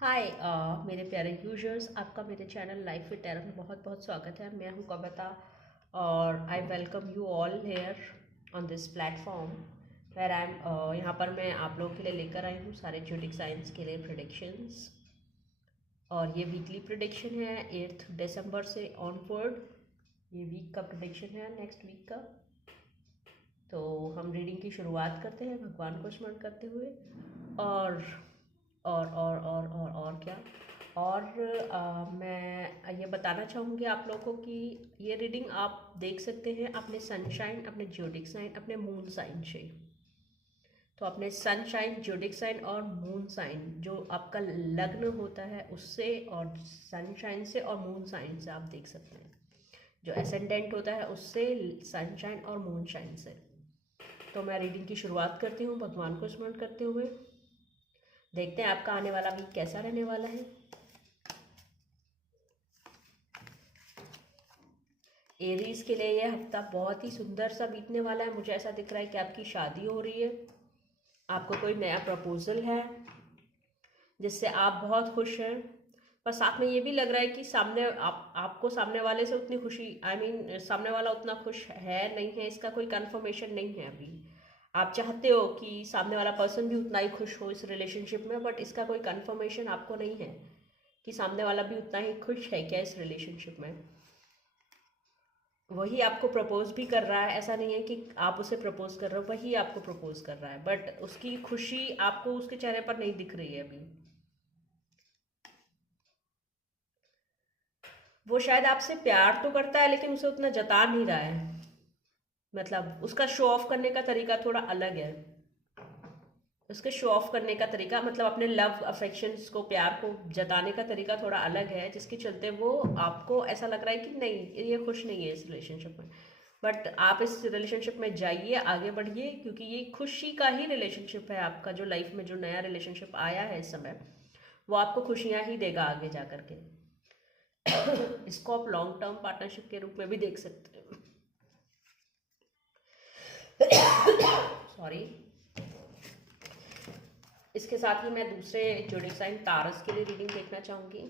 हाय मेरे प्यारे यूजर्स, आपका मेरे चैनल लाइफ विद टैरो में बहुत बहुत स्वागत है। मैं हूं कविता और I welcome you all here on this platform where I am. यहाँ पर मैं आप लोगों के लिए लेकर आई हूँ सारे ज्योतिक साइंस के लिए प्रिडिक्शंस। और ये वीकली प्रिडिक्शन है 8 दिसंबर से ऑनवर्ड। ये वीक का प्रिडिक्शन है, नेक्स्ट वीक का। तो हम रीडिंग की शुरुआत करते हैं भगवान को स्मरण करते हुए। और और क्या। और मैं ये बताना चाहूँगी आप लोगों को कि ये रीडिंग आप देख सकते हैं अपने सनशाइन, अपने ज्योडिक साइन, अपने मून साइन से। तो अपने सनशाइन, ज्योडिक साइन और मून साइन जो आपका लग्न होता है उससे, और सनशाइन से और मून साइन से आप देख सकते हैं। जो एसेंडेंट होता है उससे, सनशाइन और मून शाइन से। तो मैं रीडिंग की शुरुआत करती हूँ भगवान को स्मरण करते हुए। देखते हैं आपका आने वाला वीक कैसा रहने वाला है। एरीज के लिए यह हफ्ता बहुत ही सुंदर सा बीतने वाला है। मुझे ऐसा दिख रहा है कि आपकी शादी हो रही है, आपको कोई नया प्रपोजल है जिससे आप बहुत खुश हैं। पर साथ में ये भी लग रहा है कि आपको सामने वाले से उतनी खुशी, सामने वाला उतना खुश है नहीं है, इसका कोई कंफर्मेशन नहीं है अभी। आप चाहते हो कि सामने वाला पर्सन भी उतना ही खुश हो इस रिलेशनशिप में, बट इसका कोई कंफर्मेशन आपको नहीं है कि सामने वाला भी उतना ही खुश है क्या इस रिलेशनशिप में। वही आपको प्रपोज भी कर रहा है, ऐसा नहीं है कि आप उसे प्रपोज कर रहे हो, वही आपको प्रपोज कर रहा है, बट उसकी खुशी आपको उसके चेहरे पर नहीं दिख रही है अभी। वो शायद आपसे प्यार तो करता है लेकिन उसे उतना जता नहीं रहा है। मतलब उसका शो ऑफ करने का तरीका थोड़ा अलग है। उसके शो ऑफ करने का तरीका, मतलब अपने लव अफेक्शंस को, प्यार को जताने का तरीका थोड़ा अलग है, जिसके चलते वो आपको ऐसा लग रहा है कि नहीं, ये खुश नहीं है इस रिलेशनशिप में। बट आप इस रिलेशनशिप में जाइए, आगे बढ़िए, क्योंकि ये खुशी का ही रिलेशनशिप है आपका। जो लाइफ में जो नया रिलेशनशिप आया है इस समय, वो आपको खुशियां ही देगा आगे जा करके। इसको आप लॉन्ग टर्म पार्टनरशिप के रूप में भी देख सकते हैं। सॉरी। इसके साथ ही मैं दूसरे जोडिक साइन तारस के लिए रीडिंग देखना चाहूंगी।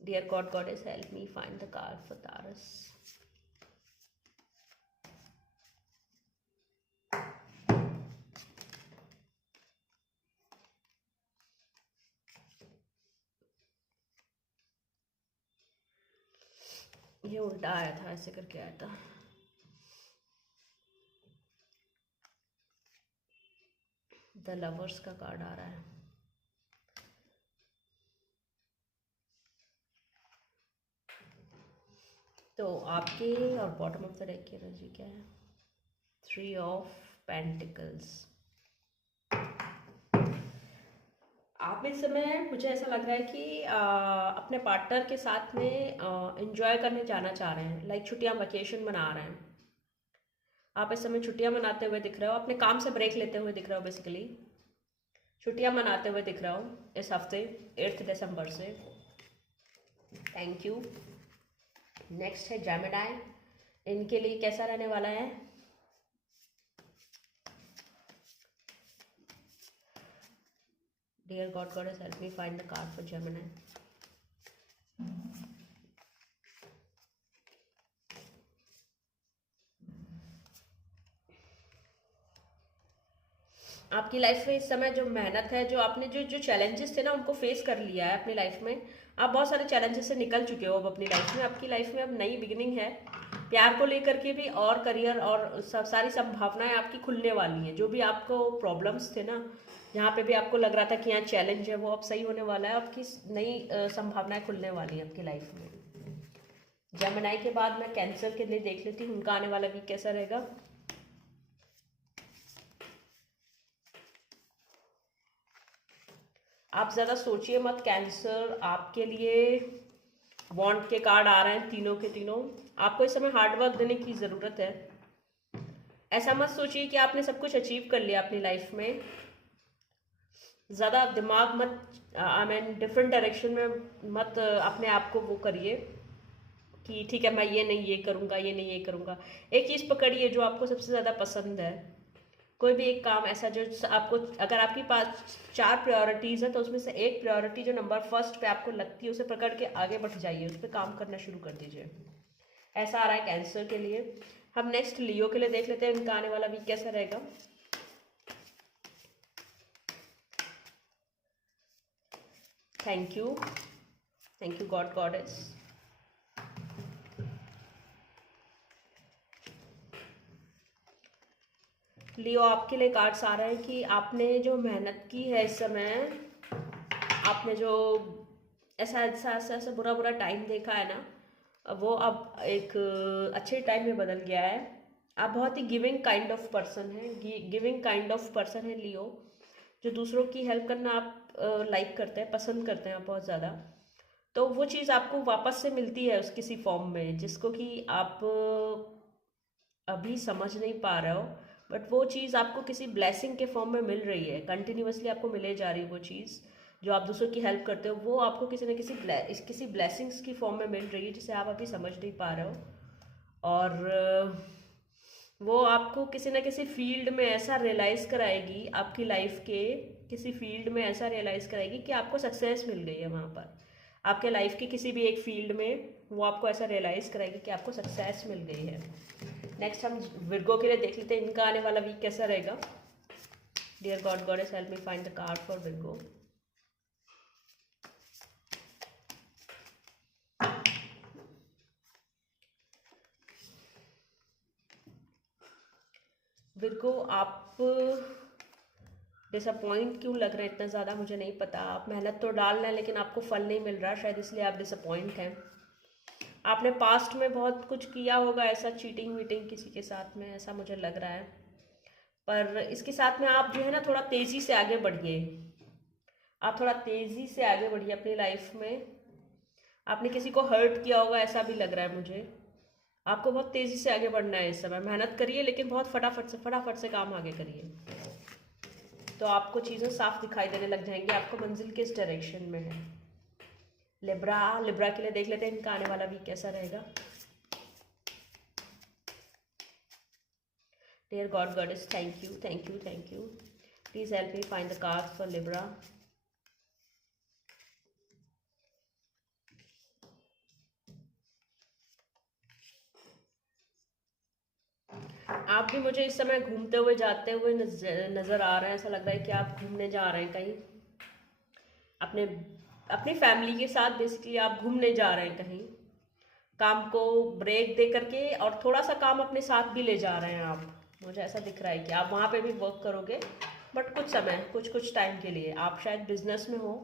Dear God goddess, help me find the card for Tara's. ये उल्टा आया था, ऐसे करके आया था। द लवर्स का कार्ड आ रहा है। तो आपके और बॉटम ऑफ द डेक की एनर्जी क्या है? 3 ऑफ पेंटिकल्स। आप इस समय, मुझे ऐसा लग रहा है कि अपने पार्टनर के साथ में एंजॉय करने जाना चाह रहे हैं, लाइक छुट्टियां, वेकेशन मना रहे हैं। आप इस समय छुट्टियां मनाते हुए दिख रहे हो, अपने काम से ब्रेक लेते हुए दिख रहे हो, बेसिकली छुट्टियां मनाते हुए दिख रहे हो इस हफ्ते 8 दिसंबर से। Thank you. नेक्स्ट है जेमिनी। इनके लिए कैसा रहने वाला है? Dear God goddess, help me find the card for Gemini. आपकी लाइफ में इस समय जो मेहनत है, जो आपने जो जो चैलेंजेस थे ना, उनको फेस कर लिया है अपनी लाइफ में। आप बहुत सारे चैलेंजेस से निकल चुके हो अब अपनी लाइफ में। आपकी लाइफ में अब नई बिगिनिंग है, प्यार को लेकर के भी, और करियर, और सारी संभावनाएं आपकी खुलने वाली हैं। जो भी आपको प्रॉब्लम्स थे ना, जहाँ पे भी आपको लग रहा था कि यहाँ चैलेंज है, वो अब सही होने वाला है। आपकी नई संभावनाएं खुलने वाली हैं आपकी लाइफ में। जेमिनी के बाद मैं कैंसर के लिए देख लेती हूँ, उनका आने वाला वीक कैसा रहेगा। आप ज़्यादा सोचिए मत, कैंसर। आपके लिए वॉन्ट के कार्ड आ रहे हैं, तीनों के तीनों। आपको इस समय हार्ड वर्क देने की ज़रूरत है। ऐसा मत सोचिए कि आपने सब कुछ अचीव कर लिया अपनी लाइफ में। ज़्यादा दिमाग मत, डिफरेंट डायरेक्शन में मत अपने आप को वो करिए कि ठीक है, मैं ये नहीं ये करूँगा, ये नहीं ये करूँगा। एक चीज़ पकड़िए जो आपको सबसे ज़्यादा पसंद है, कोई भी एक काम ऐसा जो आपको, अगर आपके पास 4 प्रायोरिटीज़ है तो उसमें से एक प्रायोरिटी जो नंबर फर्स्ट पे आपको लगती है उसे पकड़ के आगे बढ़ जाइए, उस पर काम करना शुरू कर दीजिए। ऐसा आ रहा है कैंसर के लिए। हम नेक्स्ट लियो के लिए देख लेते हैं इनका आने वाला वीक कैसा रहेगा। Thank you god goddess. Leo आपके लिए कार्ड्स आ रहे हैं कि आपने जो मेहनत की है इस समय, आपने जो ऐसा बुरा बुरा टाइम देखा है ना, वो अब एक अच्छे टाइम में बदल गया है। आप बहुत he giving kind of person हैं, गिविंग काइंड ऑफ पर्सन है लियो, जो दूसरों की हेल्प करना आप लाइक करते हैं, पसंद करते हैं आप बहुत ज़्यादा। तो वो चीज़ आपको वापस से मिलती है उस किसी फॉर्म में जिसको कि आप अभी समझ नहीं पा रहे हो, बट वो चीज़ आपको किसी ब्लेसिंग के फॉर्म में मिल रही है, कंटिन्यूअसली आपको मिले जा रही है वो चीज़। जो आप दूसरों की हेल्प करते हो वो आपको किसी न किसी ब्लेसिंग्स की फॉर्म में मिल रही है जिसे आप अभी समझ नहीं पा रहे हो। और वो आपको किसी न किसी फील्ड में ऐसा रियलाइज़ कराएगी, आपकी लाइफ के किसी फील्ड में ऐसा रियलाइज़ कराएगी कि आपको सक्सेस मिल गई है वहाँ पर। आपके लाइफ के किसी भी एक फील्ड में वो आपको ऐसा रियलाइज़ कराएगी कि आपको सक्सेस मिल गई है। नेक्स्ट हम विर्गो के लिए देख लेते हैं इनका आने वाला वीक कैसा रहेगा। Dear God goddess help me find the card for Virgo. Virgo आप डिसअपॉइंट क्यों लग रहे हैं इतना ज़्यादा मुझे नहीं पता। आप मेहनत तो डाल रहे हैं लेकिन आपको फल नहीं मिल रहा, शायद इसलिए आप डिसअपॉइंट हैं। आपने पास्ट में बहुत कुछ किया होगा ऐसा, चीटिंग वीटिंग किसी के साथ में, ऐसा मुझे लग रहा है। पर इसके साथ में आप जो है ना थोड़ा तेज़ी से आगे बढ़िए, आप थोड़ा तेज़ी से आगे बढ़िए अपनी लाइफ में। आपने किसी को हर्ट किया होगा ऐसा भी लग रहा है मुझे। आपको बहुत तेज़ी से आगे बढ़ना है इस समय, मेहनत करिए लेकिन बहुत फटाफट से काम आगे करिए, तो आपको चीज़ें साफ दिखाई देने लग जाएंगी, आपको मंजिल किस डायरेक्शन में है। लिब्रा के लिए देख लेते हैं इनका आने वाला वीक कैसा रहेगा। Dear God goddess thank you. Please help me find the cards for Libra. आप भी मुझे इस समय घूमते हुए जाते हुए नजर आ रहे हैं, ऐसा लग रहा है कि आप घूमने जा रहे हैं कहीं, अपने अपनी फैमिली के साथ बेसिकली आप घूमने जा रहे हैं कहीं, काम को ब्रेक दे करके, और थोड़ा सा काम अपने साथ भी ले जा रहे हैं आप। मुझे ऐसा दिख रहा है कि आप वहाँ पे भी वर्क करोगे, बट कुछ समय कुछ टाइम के लिए। आप शायद बिजनेस में हो,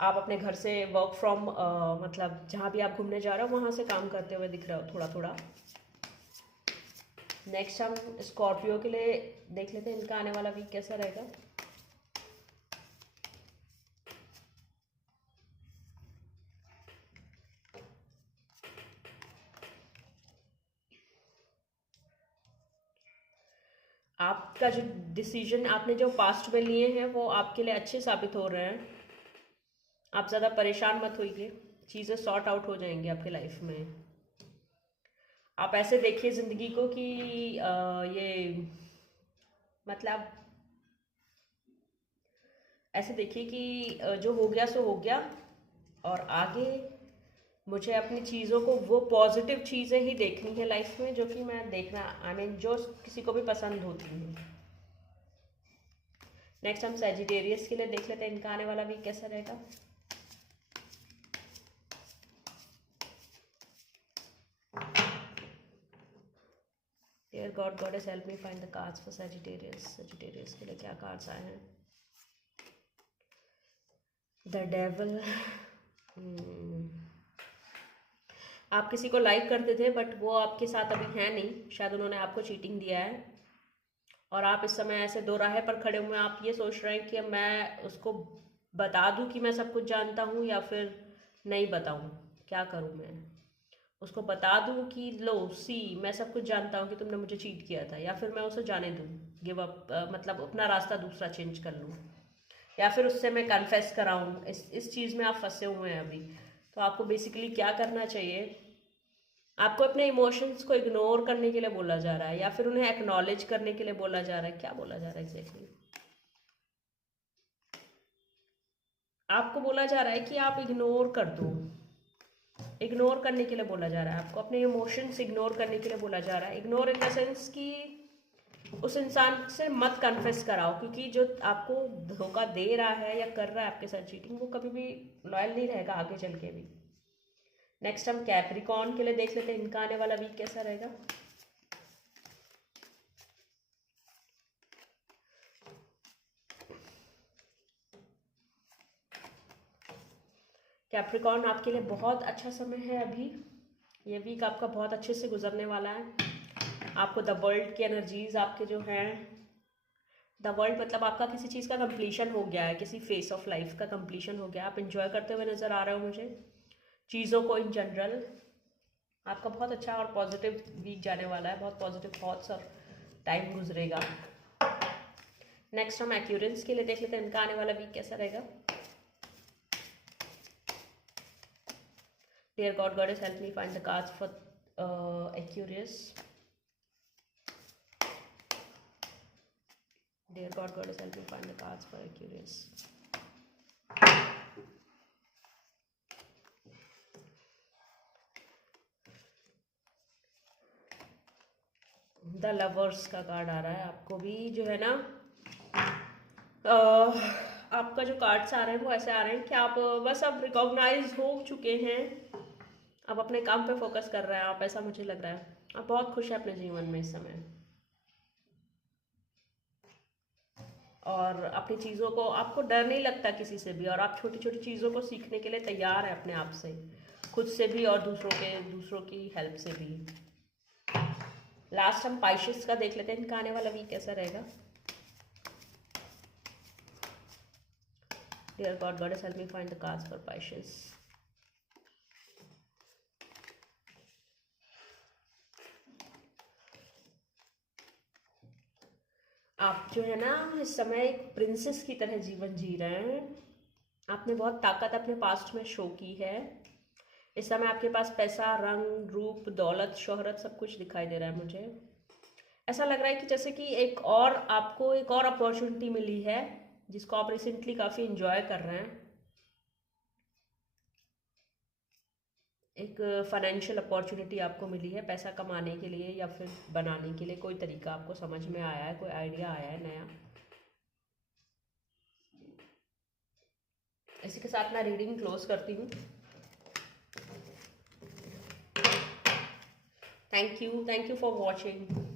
आप अपने घर से वर्क फ्रॉम मतलब जहाँ भी आप घूमने जा रहे हो वहाँ से काम करते हुए दिख रहे हो थोड़ा थोड़ा। नेक्स्ट हम स्कॉर्पियो के लिए देख लेते हैं इनका आने वाला वीक कैसा रहेगा। आपका जो डिसीजन आपने जो पास्ट में लिए हैं वो आपके लिए अच्छे साबित हो रहे हैं। आप ज़्यादा परेशान मत होइए, चीज़ें सॉर्ट आउट हो जाएंगी आपकी लाइफ में। आप ऐसे देखिए ज़िंदगी को कि ये मतलब ऐसे देखिए कि जो हो गया सो हो गया, और आगे मुझे अपनी चीज़ों को, वो पॉजिटिव चीज़ें ही देखनी है लाइफ में जो कि मैं देखना जो किसी को भी पसंद होती हैं। नेक्स्ट हम सैजिटेरियस के लिए देख लेते हैं इनका आने वाला वीक कैसा रहेगा। Dear God goddess help me find the cards for Sagittarius के लिए क्या कार्ड्स आए हैं। The devil. आप किसी को लाइक करते थे बट वो आपके साथ अभी है नहीं, शायद उन्होंने आपको चीटिंग दिया है, और आप इस समय ऐसे दो राहे पर खड़े हुए हैं। आप ये सोच रहे हैं कि मैं उसको बता दूं कि मैं सब कुछ जानता हूं या फिर नहीं बताऊं, क्या करूं मैं। उसको बता दूं कि लो सी मैं सब कुछ जानता हूं कि तुमने मुझे चीट किया था, या फिर मैं उसे जाने दूं, गिव अप, मतलब अपना रास्ता दूसरा चेंज कर लूं, या फिर उससे मैं कन्फेस कराऊं। इस चीज़ में आप फंसे हुए हैं अभी। तो आपको बेसिकली क्या करना चाहिए, आपको अपने इमोशंस को इग्नोर करने के लिए बोला जा रहा है, या फिर उन्हें एक्नॉलेज करने के लिए बोला जा रहा है। क्या बोला जा रहा है एग्जैक्टली? आपको बोला जा रहा है कि आप इग्नोर कर दो। इग्नोर करने के लिए बोला जा रहा है आपको, अपने इमोशंस इग्नोर करने के लिए बोला जा रहा है। इग्नोर इन द सेंस कि उस इंसान से मत कन्फेस कराओ, क्योंकि जो आपको धोखा दे रहा है या कर रहा है आपके साथ चीटिंग, वो कभी भी लॉयल नहीं रहेगा आगे चल के भी। नेक्स्ट हम कैप्रिकॉर्न के लिए देख लेते हैं, इनका आने वाला वीक कैसा रहेगा। कैप्रिकॉर्न आपके लिए बहुत अच्छा समय है अभी। ये वीक आपका बहुत अच्छे से गुजरने वाला है। आपको द वर्ल्ड की एनर्जीज आपके जो हैं, द वर्ल्ड मतलब आपका किसी चीज़ का कंप्लीशन हो गया है, किसी फेस ऑफ लाइफ का कंप्लीशन हो गया, आप इंजॉय करते हुए नज़र आ रहे हो मुझे चीज़ों को इन जनरल। आपका बहुत अच्छा और पॉजिटिव वीक जाने वाला है, बहुत पॉजिटिव थॉट्स और टाइम गुजरेगा। नेक्स्ट हम एक्यूरेंस के लिए देख लेते हैं, इनका आने वाला वीक कैसा रहेगा। Dear God, Goddess, help me find the cards for Aquarius. Dear God, Goddess, help me find the cards for Aquarius. The lovers का कार्ड आ रहा है। आपको भी जो है ना, आपका जो कार्ड्स आ रहे हैं वो ऐसे आ रहे हैं कि आप बस अब रिकॉग्नाइज हो चुके हैं, आप अपने काम पे फोकस कर रहे हैं आप, ऐसा मुझे लग रहा है। आप बहुत खुश हैं अपने जीवन में इस समय, और अपनी चीज़ों को, आपको डर नहीं लगता किसी से भी, और आप छोटी छोटी चीज़ों को सीखने के लिए तैयार हैं अपने आप से, खुद से भी और दूसरों की हेल्प से भी। लास्ट हम पाइशिस का देख लेते हैं, इनका आने वाला वीक कैसा रहेगा। Dear God, Goddess, help me find the cards for Pisces. आप जो है ना इस समय एक प्रिंसेस की तरह जीवन जी रहे हैं। आपने बहुत ताकत अपने पास्ट में शो की है। इस समय आपके पास पैसा, रंग, रूप, दौलत, शोहरत सब कुछ दिखाई दे रहा है मुझे। ऐसा लग रहा है कि जैसे कि आपको एक और अपॉर्चुनिटी मिली है, जिसको आप रिसेंटली काफ़ी इंजॉय कर रहे हैं। एक फाइनेंशियल अपॉर्चुनिटी आपको मिली है पैसा कमाने के लिए या फिर बनाने के लिए, कोई तरीका आपको समझ में आया है, कोई आइडिया आया है नया। इसी के साथ मैं रीडिंग क्लोज करती हूँ। Thank you for watching.